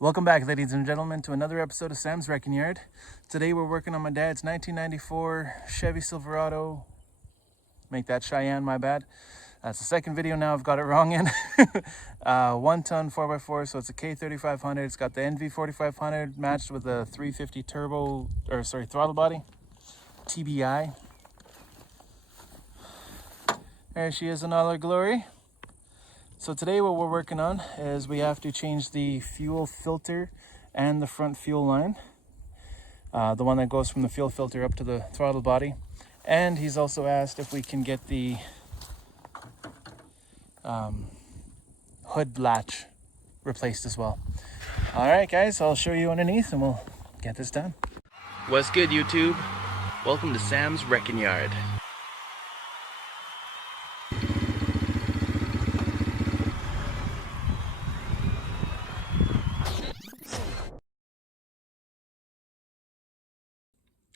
Welcome back, ladies and gentlemen, to another episode of Sam's Wrecking Yard. Today we're working on my dad's 1994 Chevy Silverado. Make that Cheyenne, my bad. That's the second video now I've got it wrong in. 1 ton 4x4, so it's a K3500. It's got the NV4500 matched with a 350 throttle body, TBI. There she is in all her glory. So today what we're working on is we have to change the fuel filter and the front fuel line. The one that goes from the fuel filter up to the throttle body. And he's also asked if we can get the hood latch replaced as well. All right, guys, I'll show you underneath and we'll get this done. What's good, YouTube? Welcome to Sam's Wrecking Yard.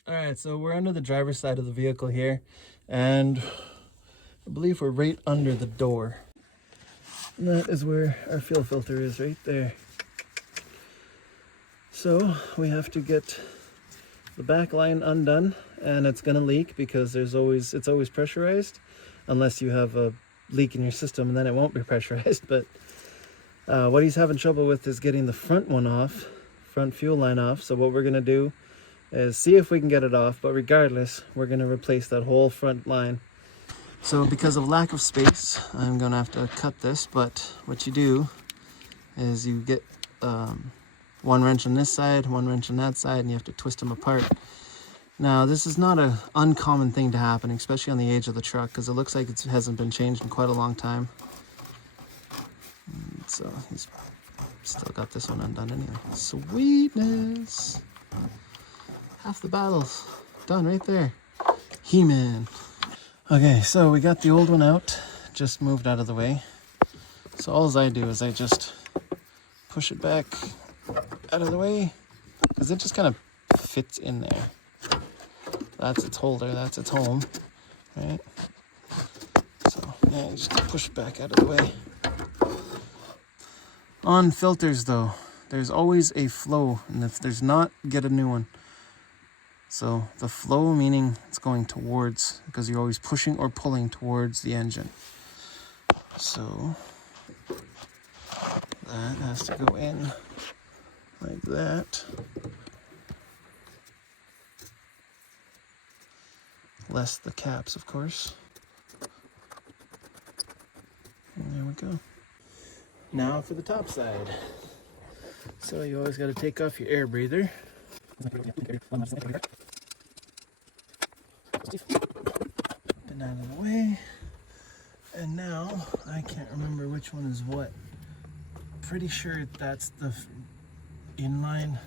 All right, so we're under the driver's side of the vehicle here, and I believe we're right under the door. And that is where our fuel filter is, right there. So we have to get the back line undone, and it's gonna leak because it's always pressurized, unless you have a leak in your system, and then it won't be pressurized. But what he's having trouble with is getting the front one off, front fuel line off. So what we're gonna do is see if we can get it off, but regardless, we're gonna replace that whole front line. So because of lack of space, I'm gonna have to cut this, but what you do is you get one wrench on this side, one wrench on that side, and you have to twist them apart. Now, this is not an uncommon thing to happen, especially on the age of the truck, because it looks like it hasn't been changed in quite a long time. And so he's still got this one undone anyway. Sweetness! Half the battle's done right there. He-Man. Okay, so we got the old one out, just moved out of the way. So all I do is I just push it back out of the way, because it just kind of fits in there. That's its holder, that's its home, right? So yeah, just push it back out of the way. On filters though, there's always a flow, and if there's not, get a new one. So the flow meaning it's going towards, because you're always pushing or pulling towards the engine. So that has to go in like that. Less the caps, of course. And there we go. Now for the top side. So you always got to take off your air breather. Been out of the way. And now I can't remember which one is what. Pretty sure that's the inline.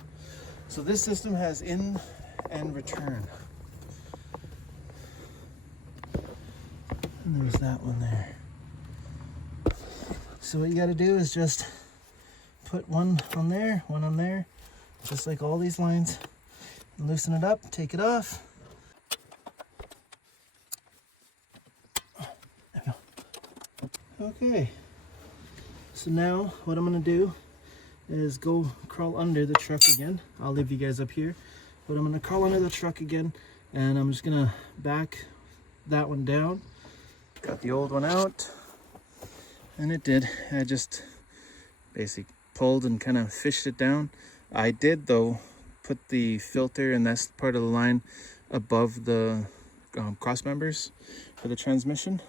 So this system has in and return. And there's that one there. So what you got to do is just put one on there, just like all these lines. And loosen it up, take it off. There we go. Okay. So now what I'm gonna do is go crawl under the truck again. I'll leave you guys up here, but I'm gonna crawl under the truck again, and I'm just gonna back that one down. Got the old one out, and it did. I just basically pulled and kind of fished it down. I did though put the filter and this part of the line above the cross members for the transmission.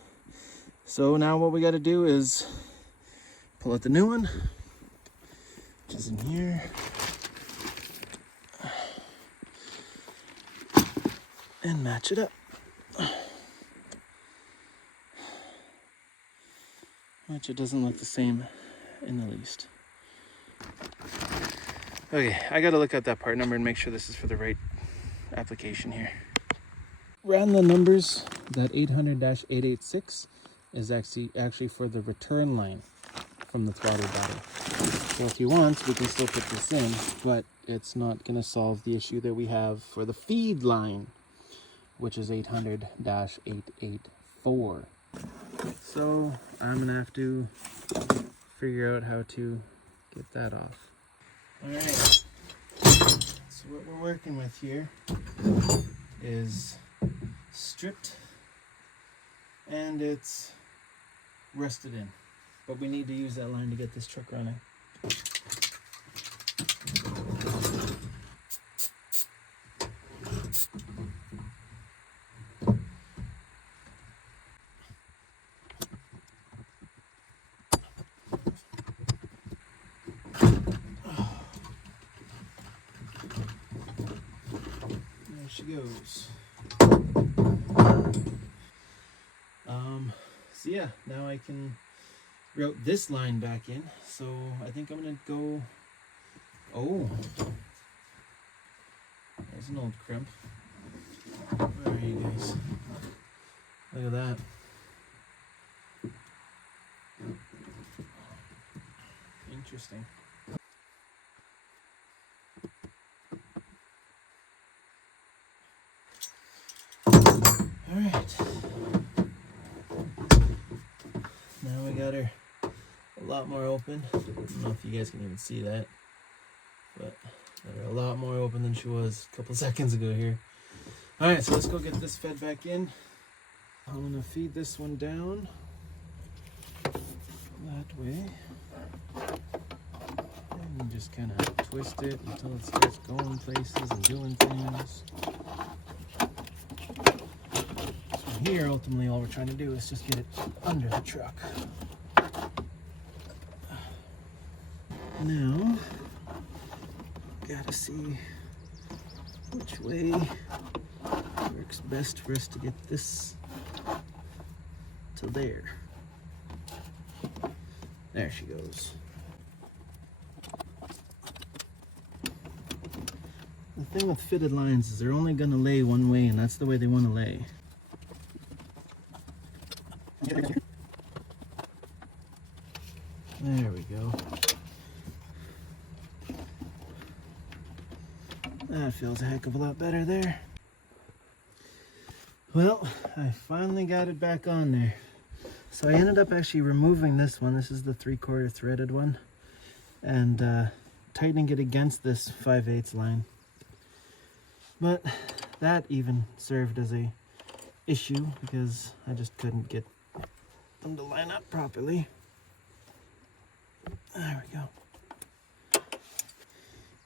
So now what we got to do is pull out the new one, which is in here, and match it up. Which it doesn't look the same in the least. Okay, I gotta look at that part number and make sure this is for the right application here. Ran the numbers, that 800-886 is actually for the return line from the throttle body. So if you want, we can still put this in, but it's not gonna solve the issue that we have for the feed line, which is 800-884. So I'm gonna have to figure out how to get that off. Alright, so what we're working with here is stripped and it's rusted in. But we need to use that line to get this truck running. There she goes. So yeah, now I can route this line back in. So I think I'm gonna go. Oh, there's an old crimp. Where are you guys? Look at that. Interesting. All right. Now we got her a lot more open. I don't know if you guys can even see that, but got her a lot more open than she was a couple seconds ago here. All right, so let's go get this fed back in. I'm gonna feed this one down that way. And just kind of twist it until it starts going places and doing things. So here, ultimately, all we're trying to do is just get it under the truck. Now, gotta see which way works best for us to get this to there. There she goes. The thing with fitted lines is they're only going to lay one way, and that's the way they want to lay. There we go. That feels a heck of a lot better there. Well, I finally got it back on there. So I ended up actually removing this one. This is the 3/4 threaded one. And tightening it against this 5/8 line. But that even served as a issue because I just couldn't get them to line up properly. There we go.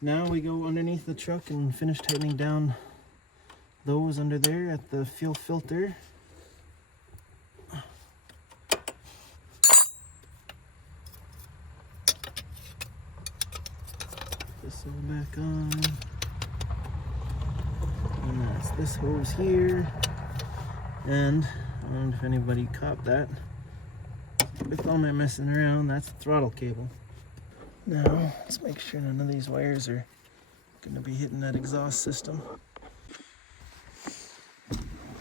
Now we go underneath the truck and finish tightening down those under there at the fuel filter. This all back on. And that's this hose here. And I don't know if anybody caught that. With all my messing around, that's the throttle cable. Now, let's make sure none of these wires are going to be hitting that exhaust system.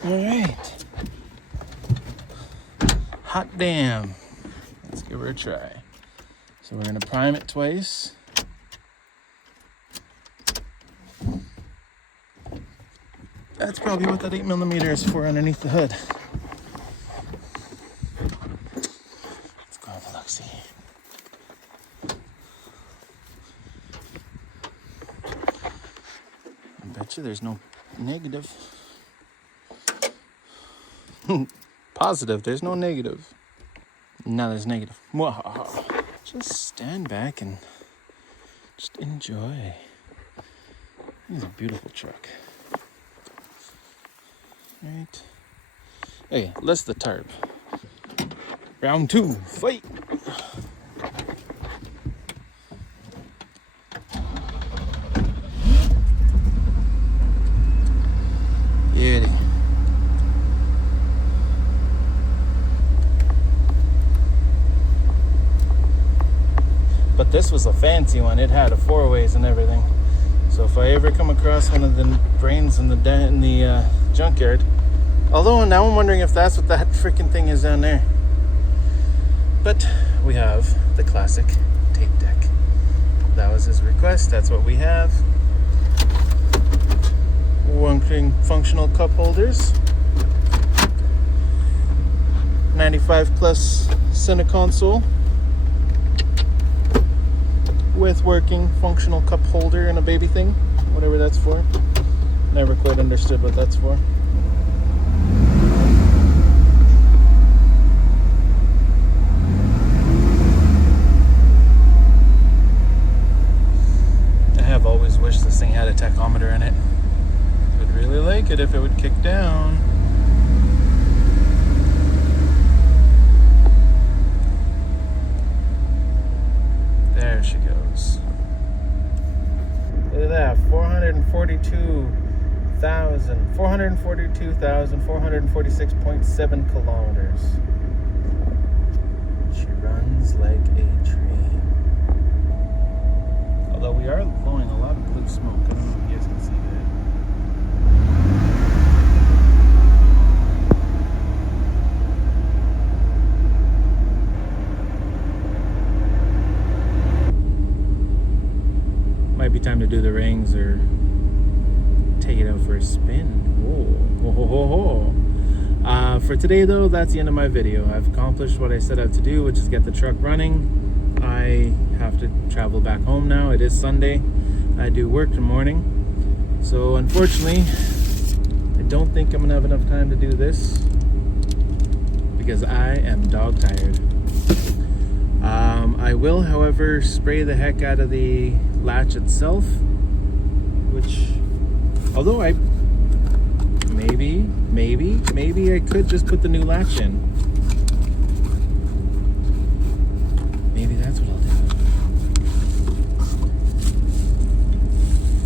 Alright. Hot damn. Let's give her a try. So we're going to prime it twice. That's probably what that 8mm is for underneath the hood. Let's go have a look-see. I bet you there's no negative. Positive, there's no negative. No, there's negative. Just stand back and just enjoy. This is a beautiful truck. Right. Hey, let's the tarp. Round 2, fight! Beauty. But this was a fancy one. It had a 4-ways and everything. So if I ever come across one of the brains in the junkyard, although now I'm wondering if that's what that freaking thing is down there. But we have the classic tape deck. That was his request. That's what we have. Working functional cup holders. 95 plus center console. with working functional cup holder and a baby thing, whatever that's for. Never quite understood what that's for. I have always wished this thing had a tachometer in it. I'd really like it if it would kick down. There she goes. Look at that, 442,446.7 kilometers. She runs like a train. Although we are blowing a lot of blue smoke. I don't know if you guys can see that. Might be time to do the rings or take it out for a spin. Whoa. Ho, ho, ho. For today though, that's the end of my video. I've accomplished what I set out to do, which is get the truck running. I have to travel back home now. It is Sunday. I do work in the morning. So unfortunately, I don't think I'm gonna have enough time to do this because I am dog tired. I will, however, spray the heck out of the latch itself, which, although I maybe I could just put the new latch in. Maybe that's what I'll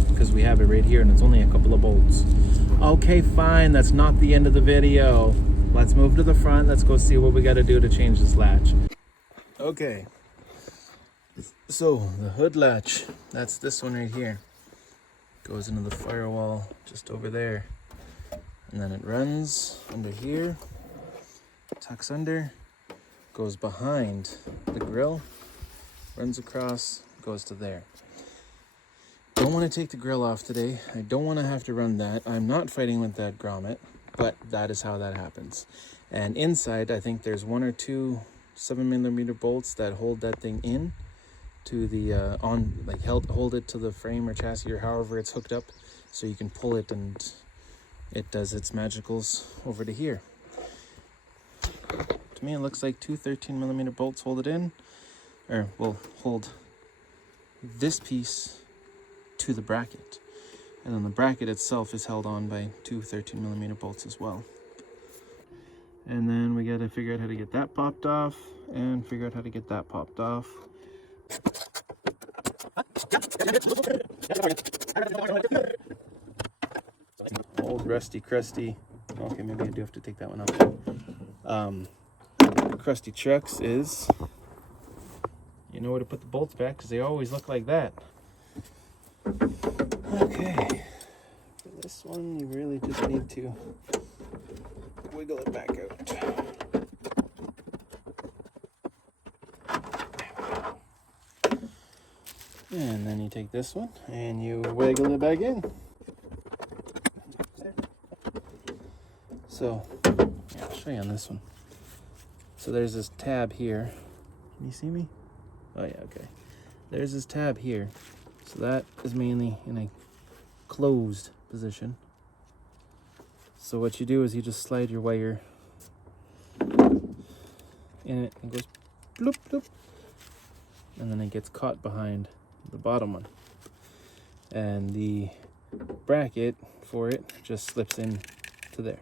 do, because we have it right here and it's only a couple of bolts. Okay, fine, that's not the end of the video. Let's move to the front. Let's go see what we got to do to change this latch. Okay, so the hood latch, that's this one right here. Goes into the firewall just over there. And then it runs under here, tucks under, goes behind the grill, runs across, goes to there. Don't want to take the grill off today. I don't want to have to run that. I'm not fighting with that grommet, but that is how that happens. And inside, I think there's 1 or 2 7mm bolts that hold that thing in to the hold it to the frame or chassis or however it's hooked up, so you can pull it and it does its magicals over to here. To me, it looks like 2 13mm bolts hold it in, or will hold this piece to the bracket, and then the bracket itself is held on by 2 13mm bolts as well. And then we got to figure out how to get that popped off and figure out how to get that popped off. Old rusty crusty, okay, maybe I do have to take that one out. Crusty trucks is, you know where to put the bolts back because they always look like that. Okay, for this one you really just need to wiggle it back out. And then you take this one and you wiggle it back in. So, yeah, I'll show you on this one. So there's this tab here. Can you see me? Oh yeah, okay. There's this tab here. So that is mainly in a closed position. So what you do is you just slide your wire in it and goes bloop bloop, and then it gets caught behind the bottom one, and the bracket for it just slips in to there.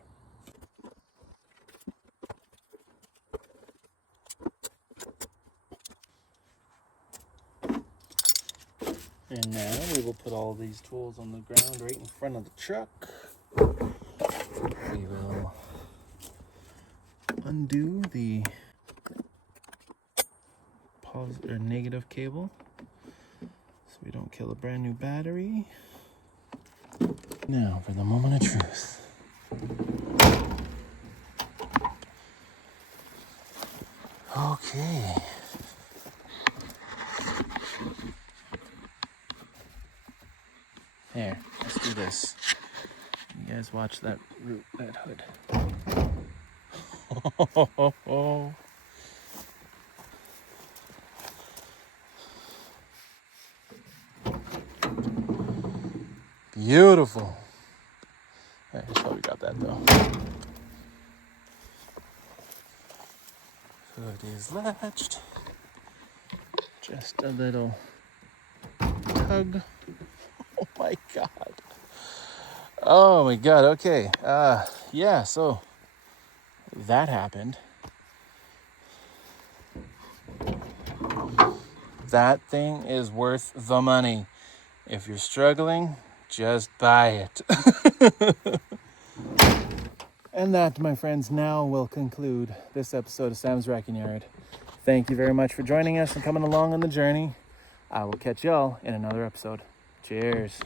And now we will put all these tools on the ground right in front of the truck. We will undo the positive or negative cable so we don't kill a brand new battery. Now for the moment of truth. Okay. There, let's do this. You guys watch that hood. Beautiful. Alright, here's how we got that though. Hood is latched. Just a little tug. Oh my god. Oh my god, okay. Yeah, so that happened. That thing is worth the money. If you're struggling, just buy it. And that, my friends, now will conclude this episode of Sam's Wrecking Yard. Thank you very much for joining us and coming along on the journey. I will catch y'all in another episode. Cheers.